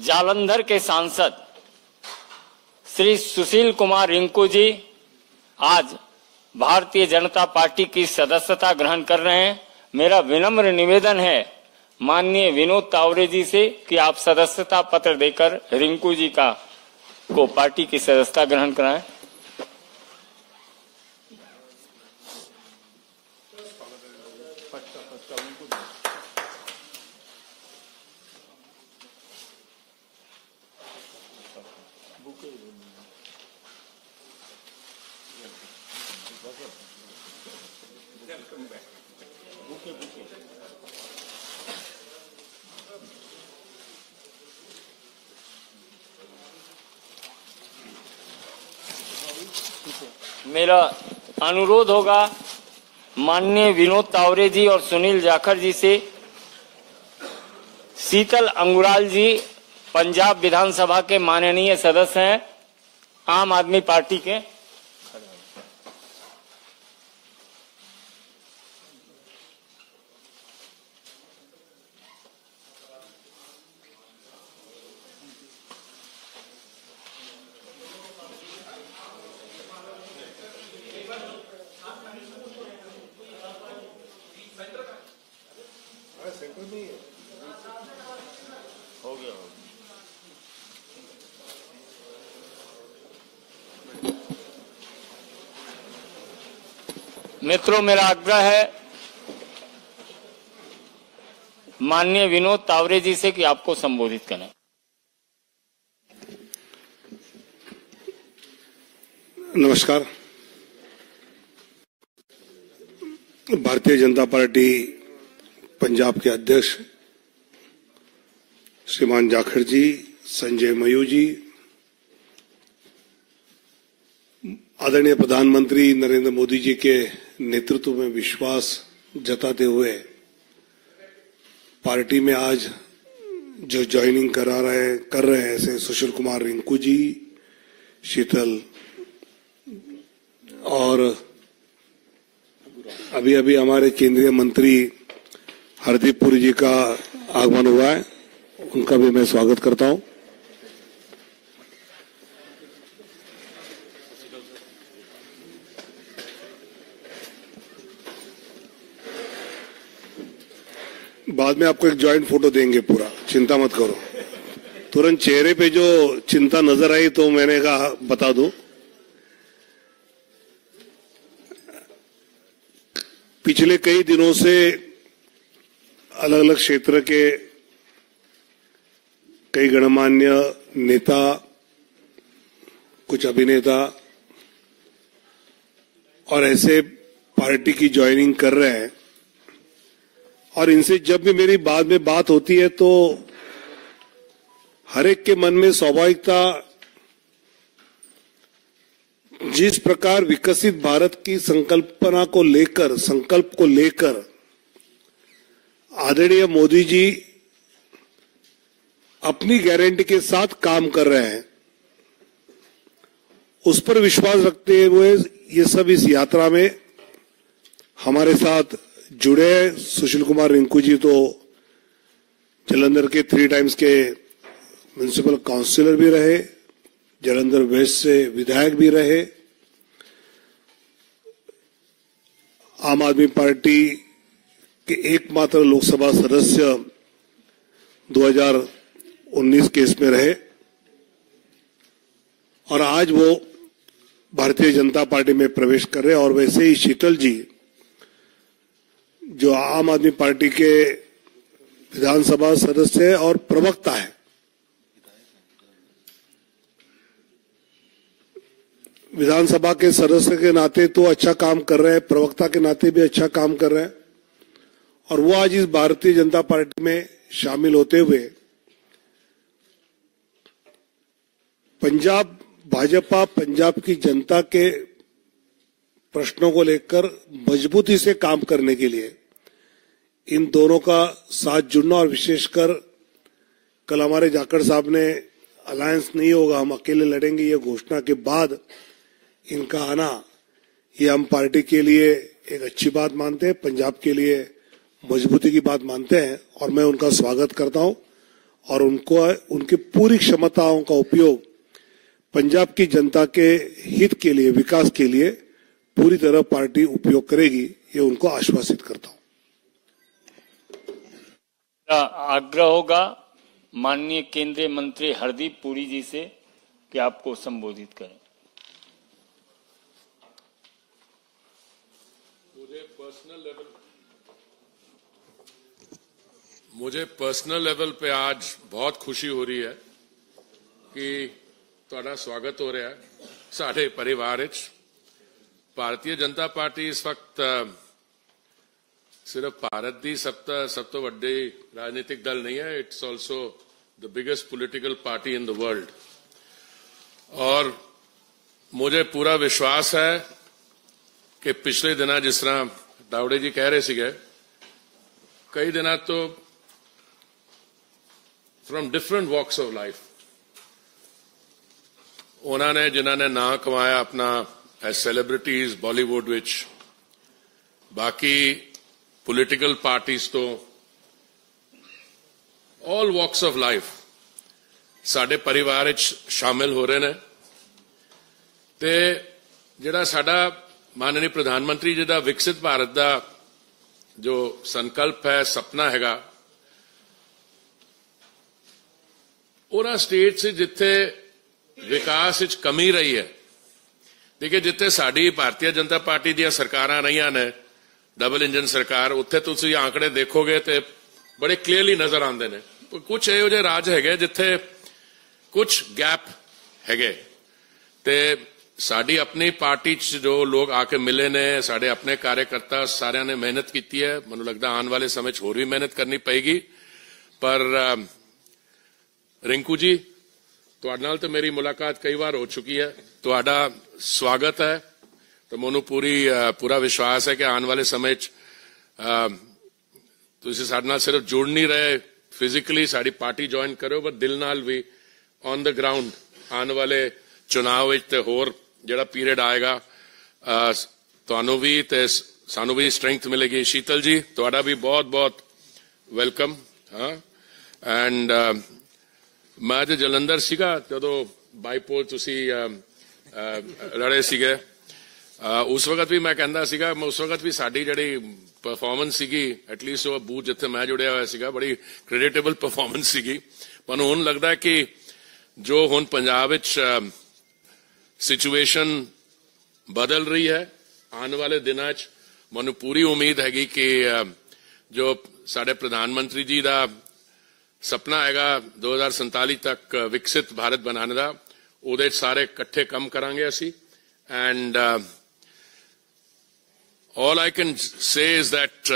जालंधर के सांसद श्री सुशील कुमार रिंकू जी आज भारतीय जनता पार्टी की सदस्यता ग्रहण कर रहे हैं। मेरा विनम्र निवेदन है माननीय विनोद तावरे जी से कि आप सदस्यता पत्र देकर रिंकू जी को पार्टी की सदस्यता ग्रहण कराएं। मेरा अनुरोध होगा माननीय विनोद तावरे जी और सुनील जाखड़ जी से शीतल अंगुराल जी पंजाब विधानसभा के माननीय सदस्य हैं आम आदमी पार्टी के। हो गया मित्रों, मेरा आग्रह है माननीय विनोद तावरे जी से कि आपको संबोधित करें। नमस्कार। भारतीय जनता पार्टी पंजाब के अध्यक्ष श्रीमान जाखड़ जी, संजय मयूर जी, आदरणीय प्रधानमंत्री नरेंद्र मोदी जी के नेतृत्व में विश्वास जताते हुए पार्टी में आज जो ज्वाइनिंग कर रहे हैं ऐसे सुशील कुमार रिंकू जी, शीतल और अभी अभी हमारे केंद्रीय मंत्री हरदीप पुरी जी का आगमन हुआ है, उनका भी मैं स्वागत करता हूं। बाद में आपको एक जॉइंट फोटो देंगे पूरा, चिंता मत करो। तुरंत चेहरे पे जो चिंता नजर आई तो मैंने कहा बता दो। पिछले कई दिनों से अलग अलग क्षेत्र के कई गणमान्य नेता, कुछ अभिनेता और ऐसे पार्टी की ज्वाइनिंग कर रहे हैं और इनसे जब भी मेरी बाद में बात होती है तो हर एक के मन में स्वाभाविकता जिस प्रकार विकसित भारत की संकल्प को लेकर आदरणीय मोदी जी अपनी गारंटी के साथ काम कर रहे हैं, उस पर विश्वास रखते हुए ये सब इस यात्रा में हमारे साथ जुड़े हैं। सुशील कुमार रिंकू जी तो जालंधर के 3 टाइम्स के म्युनिसिपल काउंसिलर भी रहे, जालंधर वेस्ट से विधायक भी रहे, आम आदमी पार्टी के एकमात्र लोकसभा सदस्य 2019 के इसमें रहे और आज वो भारतीय जनता पार्टी में प्रवेश कर रहे हैं। और वैसे ही शीतल जी जो आम आदमी पार्टी के विधानसभा सदस्य है और प्रवक्ता है, विधानसभा के सदस्य के नाते तो अच्छा काम कर रहे हैं, प्रवक्ता के नाते भी अच्छा काम कर रहे हैं और वो आज इस भारतीय जनता पार्टी में शामिल होते हुए भाजपा पंजाब की जनता के प्रश्नों को लेकर मजबूती से काम करने के लिए इन दोनों का साथ जुड़ना और विशेषकर कल हमारे जाखड़ साहब ने अलायंस नहीं होगा, हम अकेले लड़ेंगे, ये घोषणा के बाद इनका आना, ये हम पार्टी के लिए एक अच्छी बात मानते हैं, पंजाब के लिए मजबूती की बात मानते हैं और मैं उनका स्वागत करता हूं और उनको उनकी पूरी क्षमताओं का उपयोग पंजाब की जनता के हित के लिए, विकास के लिए पूरी तरह पार्टी उपयोग करेगी, ये उनको आश्वासित करता हूं। आग्रह होगा माननीय केंद्रीय मंत्री हरदीप पुरी जी से कि आपको संबोधित करें। मुझे पर्सनल लेवल पे आज बहुत खुशी हो रही है कि ਤੁਹਾਡਾ ਸਵਾਗਤ ਹੋ ਰਿਹਾ ਹੈ ਸਾਡੇ ਪਰਿਵਾਰ ਵਿੱਚ। ਭਾਰਤੀ ਜਨਤਾ ਪਾਰਟੀ ਇਸ ਵਕਤ ਸਿਰਫ ਭਾਰਤ ਦੀ ਸਭ ਤੋਂ ਵੱਡੀ ਰਾਜਨੀਤਿਕ ਦਲ ਨਹੀਂ ਹੈ, it's also the biggest political party in the world. और मुझे पूरा विश्वास है कि पिछले दिना जिस तरह दावड़े जी कह रहे सीगे, कई दिना तो from different walks of life उन्होंने जिन्होंने ना कमाया अपना एज सेलिब्रिटीज बॉलीवुड विच, बाकी पॉलिटिकल पार्टीज तो ऑल वॉक्स ऑफ लाइफ साडे परिवार विच शामिल हो रहे हैं। ते जिहड़ा साडा माननीय प्रधानमंत्री जी दा विकसित भारत दा जो संकल्प है, सपना हैगा, उन्हां स्टेट से जिथे विकास विच कमी रही है, देखिए जिथे साडी भारतीय जनता पार्टी दी सरकारां रहियां ने डबल इंजन सरकार, उत्थे तुसीं आंकड़े देखोगे तो बड़े क्लीयरली नजर आते हैं। कुछ इहो जिहे राज है जिथे कुछ गैप है, ते साडी अपनी पार्टी च जो लोग आके मिले ने, साडे अपने कार्यकर्ता सारिਆਂ ने मेहनत की है। मैनूं लगदा आने वाले समय होर भी मेहनत करनी पेगी। पर रिंकू जी, तुहाडे नाल तो मेरी मुलाकात कई बार हो चुकी है, तुहाडा स्वागत है। तो मैनूं पूरा विश्वास है कि आने वाले समय तुसीं साडे नाल सिर्फ जुड़ नहीं रहे, फिजिकली साडी पार्टी ज्वाइन करो, पर दिल नाल भी ऑन द ग्राउंड आने वाले चुनाव विच ते होर जिहड़ा पीरियड आएगा, तुहानूं भी ते सानूं भी स्ट्रेंथ मिलेगी। शीतल जी, तुहाडा भी बहुत बहुत वेलकम। हाँ, एंड मैं तो जलंधर सीगा जदों बाईपोल तुसीं लड़े सीगे, उस वक्त भी मैं कहता सीगा, उस वक्त भी साडी जिहड़ी परफॉर्मेंस सीगी, एटलीस्ट वो बूथ जिथे मैं जुड़िया हुआ सीगा, बड़ी क्रेडिटेबल परफॉर्मेंस सीगी। पर हुण लगदा है कि जो हुण पंजाब विच सिचुएशन बदल रही है, आने वाले दिनां च मैनूं पूरी उम्मीद हैगी कि जो साडे प्रधानमंत्री जी दा सपना हैगा 2047 तक विकसित भारत बनाने का, उहदे च सारे इकट्ठे काम करांगे असीं। And all I can say is that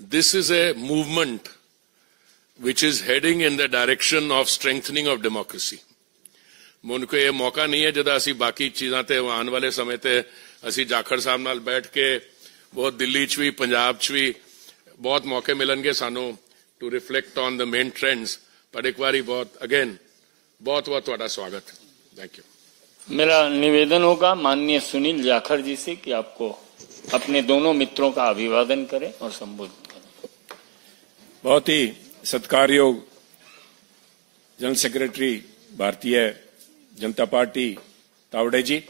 this is a movement which is heading in the direction of strengthening of democracy. मुझे को ये मौका नहीं है जदा असी बाकी चीज़ां ते आने वाले समय ते असी जाखड़ साहब नाल बैठ के बहुत दिल्ली च भी पंजाब च भी बहुत मौके मिलणगे सानू to reflect on the main trends. पर एक बारी बहुत अगेन बहुत बहुत तुहाडा स्वागत। Thank you. मेरा निवेदन होगा माननीय सुनील जाखड़ जी से कि आपको अपने दोनों मित्रों का अभिवादन करें और संबोधित करें। बहुत ही सत्कारयोग general secretary Bharatiya Janata party Tawde जी,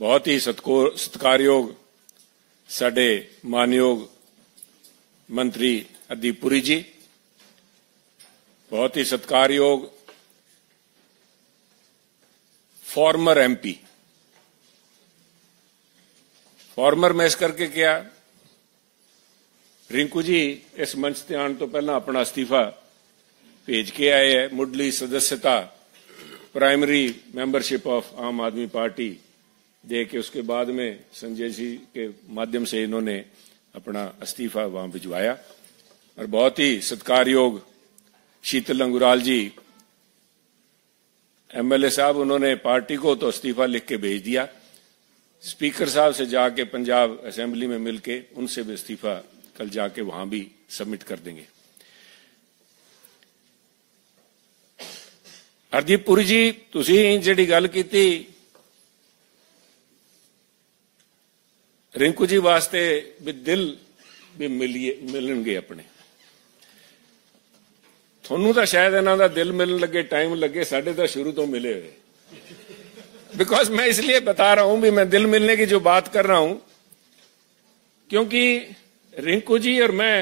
बहुत ही सत्कारयोग साडे मानयोग मंत्री हरदीप पुरी जी, बहुत ही सत्कारयोग फॉर्मर एमपी। फॉर्मर मैं इस करके क्या, रिंकू जी इस मंच से आने तो पहला अपना इस्तीफा भेज के आए हैं, मुढ़ली सदस्यता प्राइमरी मेंबरशिप ऑफ आम आदमी पार्टी दे के उसके बाद में संजय जी के माध्यम से इन्होंने अपना इस्तीफा वहां भिजवाया। और बहुत ही सत्कारयोग शीतल अंगुराल जी एमएलए साहब, उन्होंने पार्टी को तो इस्तीफा लिख के भेज दिया, स्पीकर साहब से जाके पंजाब असेंबली में मिलके उनसे भी इस्तीफा कल जाके वहां भी सबमिट कर देंगे। हरदीप पुरी जी, तुसीं जिहड़ी गल कीती रिंकू जी वास्ते भी दिल भी मिलणगे अपने। ਤੁਹਾਨੂੰ ਤਾਂ ਸ਼ਾयद ਇਹਨਾਂ ਦਾ ਦਿਲ ਮਿਲਣ ਲੱਗੇ टाइम लगे, साढ़े तो शुरू तो मिले हुए। बिकॉज मैं इसलिए बता रहा हूं भी मैं दिल मिलने की जो बात कर रहा हूं, क्योंकि रिंकू जी और मैं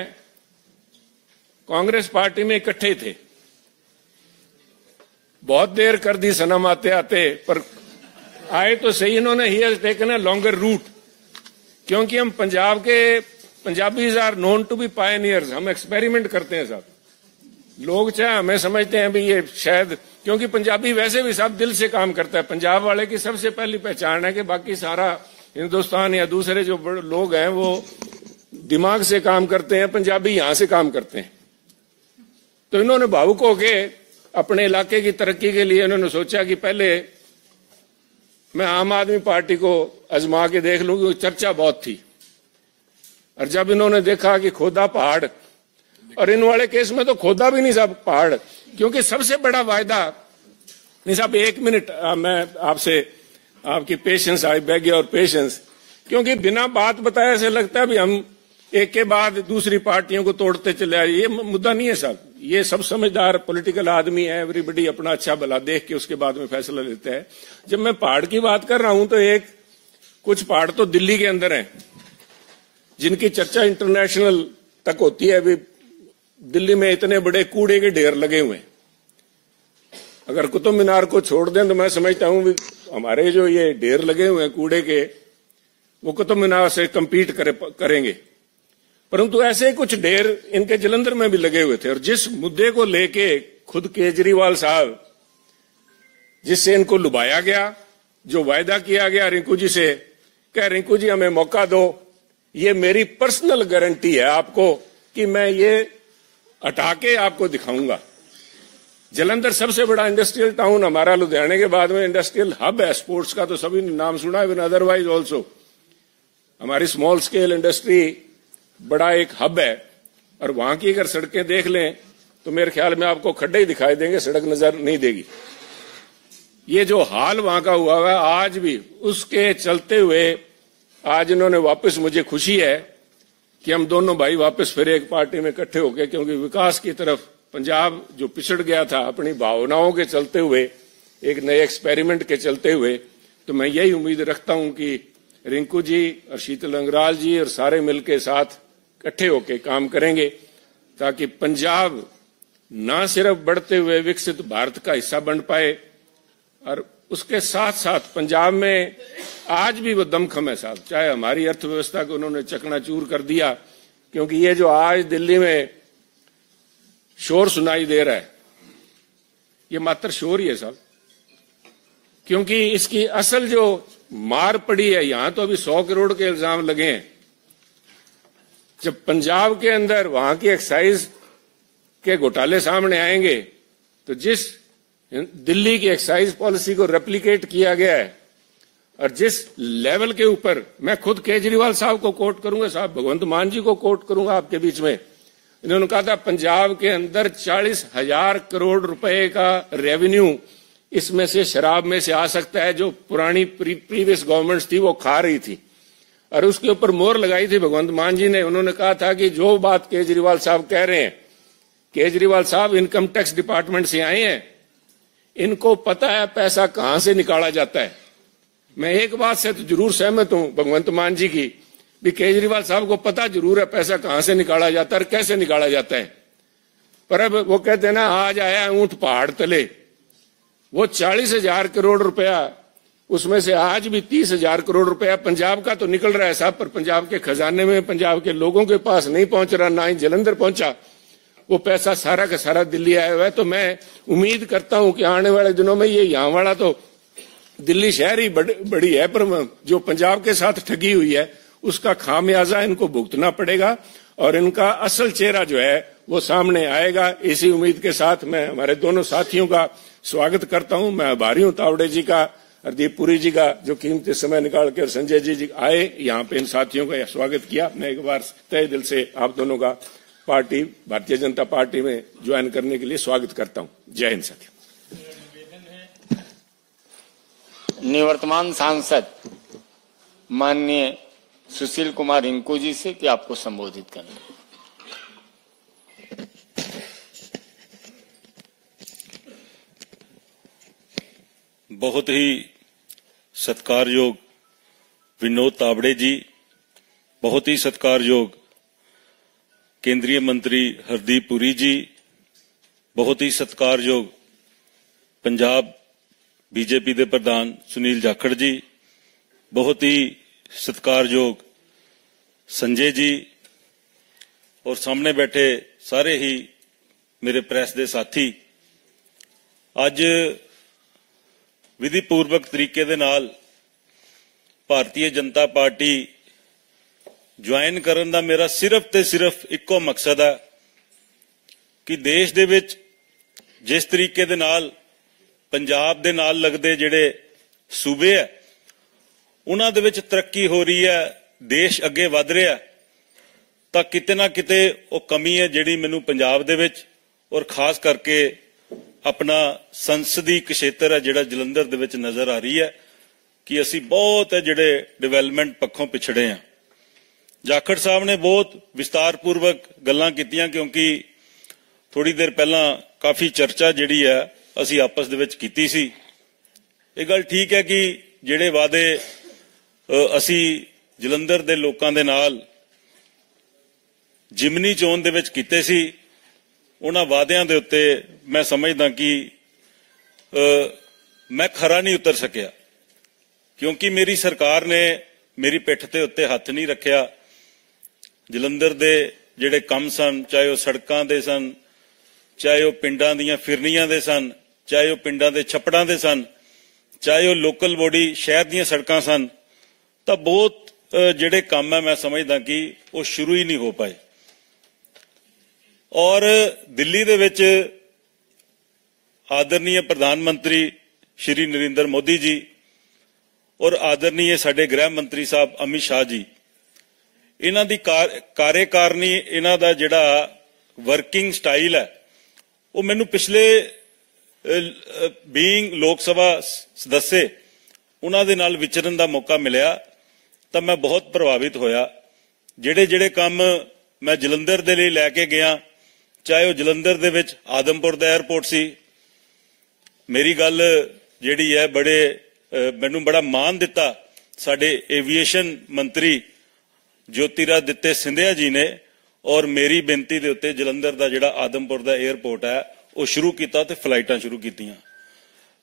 कांग्रेस पार्टी में इकट्ठे थे। बहुत देर कर दी सनम आते आते, पर आए तो सही इन्होंने। He has taken a longer route, क्योंकि हम पंजाब के Punjabis are known to be pioneers. हम एक्सपेरिमेंट करते हैं साहब। लोग चाहे हमें समझते हैं भी ये शायद, क्योंकि पंजाबी वैसे भी सब दिल से काम करता है। पंजाब वाले की सबसे पहली पहचान है कि बाकी सारा हिंदुस्तान या दूसरे जो लोग हैं वो दिमाग से काम करते हैं, पंजाबी यहां से काम करते हैं। तो इन्होंने भावुक होके अपने इलाके की तरक्की के लिए इन्होंने सोचा कि पहले मैं आम आदमी पार्टी को आजमा के देख लूं, क्योंकि चर्चा बहुत थी। और जब इन्होंने देखा कि खोदा पहाड़, और इन वाले केस में तो खोदा भी नहीं साहब पहाड़, क्योंकि सबसे बड़ा वायदा नहीं साहब। 1 मिनट मैं आपसे, आपकी patience, I beg your patience, क्योंकि बिना बात बताए ऐसे लगता है भी हम एक के बाद दूसरी पार्टियों को तोड़ते चले आए। ये मुद्दा नहीं है साहब। ये सब समझदार पॉलिटिकल आदमी है, एवरीबडी अपना अच्छा भला देख के उसके बाद में फैसला लेता है। जब मैं पहाड़ की बात कर रहा हूं तो कुछ पहाड़ तो दिल्ली के अंदर हैं, जिनकी चर्चा इंटरनेशनल तक होती है। अभी दिल्ली में इतने बड़े कूड़े के ढेर लगे हुए हैं। अगर कुतुब मीनार को छोड़ दें तो मैं समझता हूं भी हमारे जो ये ढेर लगे हुए हैं कूड़े के, वो कुतुब मीनार से कम्पीट करेंगे। परंतु ऐसे कुछ ढेर इनके जलंधर में भी लगे हुए थे। और जिस मुद्दे को लेके खुद केजरीवाल साहब, जिससे इनको लुभाया गया, जो वायदा किया गया रिंकू जी से, कह रिंकू जी हमें मौका दो, ये मेरी पर्सनल गारंटी है आपको कि मैं ये हटा के आपको दिखाऊंगा। जलंधर सबसे बड़ा इंडस्ट्रियल टाउन हमारा, लुधियाने के बाद में इंडस्ट्रियल हब है स्पोर्ट्स का, तो सभी ने नाम सुना है। अदरवाइज ऑल्सो हमारी स्मॉल स्केल इंडस्ट्री बड़ा एक हब है। और वहां की अगर सड़कें देख लें तो मेरे ख्याल में आपको खड्डे ही दिखाई देंगे, सड़क नजर नहीं देगी। ये जो हाल वहां का हुआ है आज भी, उसके चलते हुए आज इन्होंने वापस, मुझे खुशी है कि हम दोनों भाई वापस फिर एक पार्टी में इकट्ठे हो गए, क्योंकि विकास की तरफ पंजाब जो पिछड़ गया था अपनी भावनाओं के चलते हुए, एक नए एक्सपेरिमेंट के चलते हुए, तो मैं यही उम्मीद रखता हूं कि रिंकू जी और शीतल अंगराल जी और सारे मिलकर साथ इकट्ठे होकर काम करेंगे, ताकि पंजाब न सिर्फ बढ़ते हुए विकसित भारत का हिस्सा बन पाए, और उसके साथ साथ पंजाब में आज भी वो दमखम है साहब। चाहे हमारी अर्थव्यवस्था को उन्होंने चकनाचूर कर दिया, क्योंकि ये जो आज दिल्ली में शोर सुनाई दे रहा है, ये मात्र शोर ही है साहब। क्योंकि इसकी असल जो मार पड़ी है, यहां तो अभी 100 करोड़ के इल्जाम लगे हैं। जब पंजाब के अंदर वहां की एक्साइज के घोटाले सामने आएंगे, तो जिस दिल्ली की एक्साइज पॉलिसी को रेप्लिकेट किया गया है, और जिस लेवल के ऊपर, मैं खुद केजरीवाल साहब को कोट करूंगा साहब, भगवंत मान जी को कोट करूंगा आपके बीच में, इन्होंने कहा था पंजाब के अंदर 40,000 करोड़ रुपए का रेवेन्यू इसमें से शराब में से आ सकता है, जो पुरानी प्रीवियस गवर्नमेंट्स थी वो खा रही थी। और उसके ऊपर मोहर लगाई थी भगवंत मान जी ने। उन्होंने कहा था कि जो बात केजरीवाल साहब कह रहे हैं, केजरीवाल साहब इनकम टैक्स डिपार्टमेंट से आए हैं, इनको पता है पैसा कहां से निकाला जाता है। मैं एक बात से तो जरूर सहमत हूं भगवंत मान जी की, भी केजरीवाल साहब को पता जरूर है पैसा कहां से निकाला जाता है और कैसे निकाला जाता है। पर अब वो कहते हैं ना, आज आया ऊंट पहाड़ तले, वो 40,000 करोड़ रुपया, उसमें से आज भी 30,000 करोड़ रुपया पंजाब का तो निकल रहा है साहब, पर पंजाब के खजाने में, पंजाब के लोगों के पास नहीं पहुंच रहा, ना ही जलंधर पहुंचा। वो पैसा सारा का सारा दिल्ली आया हुआ है। तो मैं उम्मीद करता हूं कि आने वाले दिनों में ये यहां वाला तो दिल्ली शहर ही बड़ी है, पर जो पंजाब के साथ ठगी हुई है उसका खामियाजा इनको भुगतना पड़ेगा, और इनका असल चेहरा जो है वो सामने आएगा। इसी उम्मीद के साथ मैं हमारे दोनों साथियों का स्वागत करता हूं। मैं आभारी हूं तावड़े जी का, हरदीप पुरी जी का, जो कीमती समय निकाल कर संजय जी आए यहाँ पे, इन साथियों का स्वागत किया। मैं एक बार तहे दिल से आप दोनों का पार्टी, भारतीय जनता पार्टी में ज्वाइन करने के लिए स्वागत करता हूं। जय हिंद साथियों। निवर्तमान सांसद माननीय सुशील कुमार रिंकू जी से कि आपको संबोधित करना। बहुत ही सत्कारयोग विनोद तावड़े जी, बहुत ही सत्कारयोग केंद्रीय मंत्री हरदीप पुरी जी, बहुत ही सत्कारयोग पंजाब बीजेपी के प्रधान सुनील जाखड़ जी, बहुत ही सत्कारयोग संजय जी और सामने बैठे सारे ही मेरे प्रेस के साथी। अज विधिपूर्वक तरीके दे नाल भारतीय जनता पार्टी ज्वाइन करन दा मेरा सिर्फ ते सिर्फ इक्को मकसद है कि देश दे विच जिस तरीके दे नाल पंजाब दे नाल लगदे जिहड़े सूबे है उन्हां दे विच तरक्की हो रही है, देश अगे वध रहा है, तां किते ना किते वो कमी है जिहड़ी मैनूं पंजाब दे विच और खास करके अपना संसदी क्षेत्र है जिहड़ा जलंधर दे विच नज़र आ रही है कि असी बहुत है जिहड़े डिवेलपमेंट पक्षों पिछड़े हैं। जाखड़ साहब ने बहुत विस्तारपूर्वक गल्लां कीतियां क्योंकि थोड़ी देर पहला काफ़ी चर्चा जिहड़ी है असी आपस दे विच कीती सी। ये गल ठीक है कि जिहड़े वादे असी जलंधर दे लोकां दे नाल जिमनी चोण दे विच कीते सी, उन्हां वादियां दे उत्ते मैं समझदा कि मैं खरा नहीं उतर सकिया क्योंकि मेरी सरकार ने मेरी पिठ ते उत्ते हथ नहीं रखिया। जलंधर दे जिहड़े कम सन, चाहे वह सड़कां दे सन, चाहे वह पिंडां दीयां फिरनियां दे सन, चाहे वह पिंडां दे छप्पड़ां दे सन, चाहे वह लोकल बॉडी शहर दीयां सड़कां सन, तां बहुत जिहड़े काम है मैं समझदा कि वो शुरू ही नहीं हो पाए। और दिल्ली दे विच आदरणीय प्रधानमंत्री श्री नरेंद्र मोदी जी और आदरणीय साडे गृह मंत्री साहब अमित शाह जी, इन्हां दी कार्यकारिणी, इन्हां दा जिहड़ा वर्किंग स्टाइल है वो मैनूं पिछले बीइंग लोक सभा सदस्य उन्हां दे नाल विचरन दा मौका मिलिया तां मैं बहुत प्रभावित होया। जिहड़े जिहड़े काम मैं जलंधर दे लई लैके गया, चाहे वह जलंधर दे विच आदमपुर दा एयरपोर्ट सी, मेरी गल जिहड़ी है बड़े मैनूं बड़ा मान दिता साडे एविएशन मंत्री ज्योतिरादित्य सिंधिया जी ने, और मेरी बेनती दे उत्ते जलंधर दा जिहड़ा आदमपुर दा एयरपोर्ट है वो शुरू किया ते फ्लाइटां शुरू कीतियां।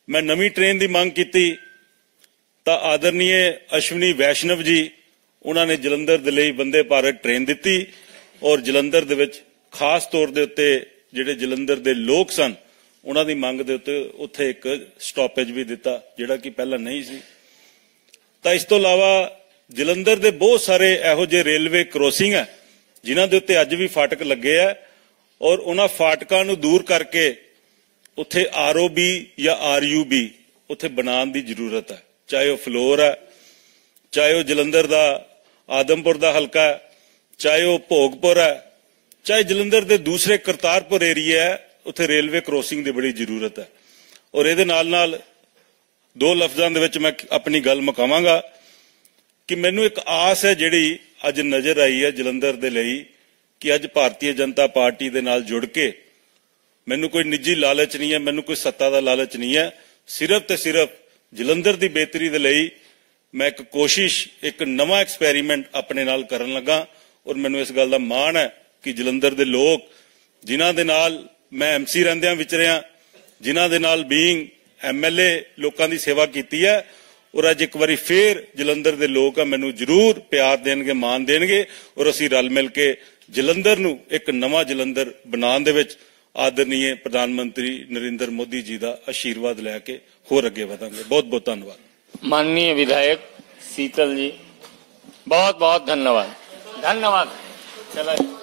मैं नवीं ट्रेन की मांग की तां आदरणीय अश्विनी वैष्णव जी उन्होंने जलंधर दे लई वंदे भारत ट्रेन दी और जलंधर दे विच खास तौर दे उत्ते जिहड़े जलंधर दे लोग सन उन्हां दी मंग दे उत्ते उत्थे एक स्टॉपेज भी दिता जिहड़ा कि पहला नहीं सी। तां इस तों इलावा जलंधर दे बहुत सारे इहो जिहे रेलवे क्रॉसिंग है जिन्हां दे उत्ते अज भी फाटक लगे है और उन्हां फाटकां नूं दूर करके उत्थे ROB या RUB उत्थे बनाउण दी जरूरत है, चाहे वह फ्लोर है, चाहे वह जलंधर दा आदमपुर दा हलका है, चाहे वह भोगपुर है, चाहे जलंधर दे दूसरे करतारपुर एरिया है, उत्थे रेलवे क्रॉसिंग की बड़ी जरूरत है। और इहदे नाल नाल दो लफ्जां दे विच मैं अपनी गल मुकावांगा कि मैनूं एक आस है जिहड़ी अज नज़र आई है जलंधर दे लई कि अज भारतीय जनता पार्टी दे नाल जुड़ के, मैनूं कोई निजी लालच नहीं है, मैनूं कोई सत्ता दा लालच नहीं है, सिर्फ ते सिर्फ जलंधर की बेहतरी दे लई मैं एक कोशिश, एक नवा एक्सपैरीमेंट अपने नाल करन लगा। और मैनूं इस गल दा माण है कि जलंधर दे लोग जिन्हां दे नाल मैं MC रहिंदियां विचरिया, जिन्हां दे नाल बीइंग MLA लोकां दी सेवा कीती है, और अज एक बारी फिर जलंधर दे लोग मैनूं जरूर प्यार देणगे, मान देणगे और असीं रल मिल के जलंधर नूं एक नवा जलंधर बनाउण दे विच आदरणीय प्रधानमंत्री नरेंद्र मोदी जी का आशीर्वाद लैके होर अगे वधांगे। बहुत बहुत धन्यवाद। माननीय विधायक शीतल जी, बहुत बहुत धन्यवाद। धन्यवाद। चलिए।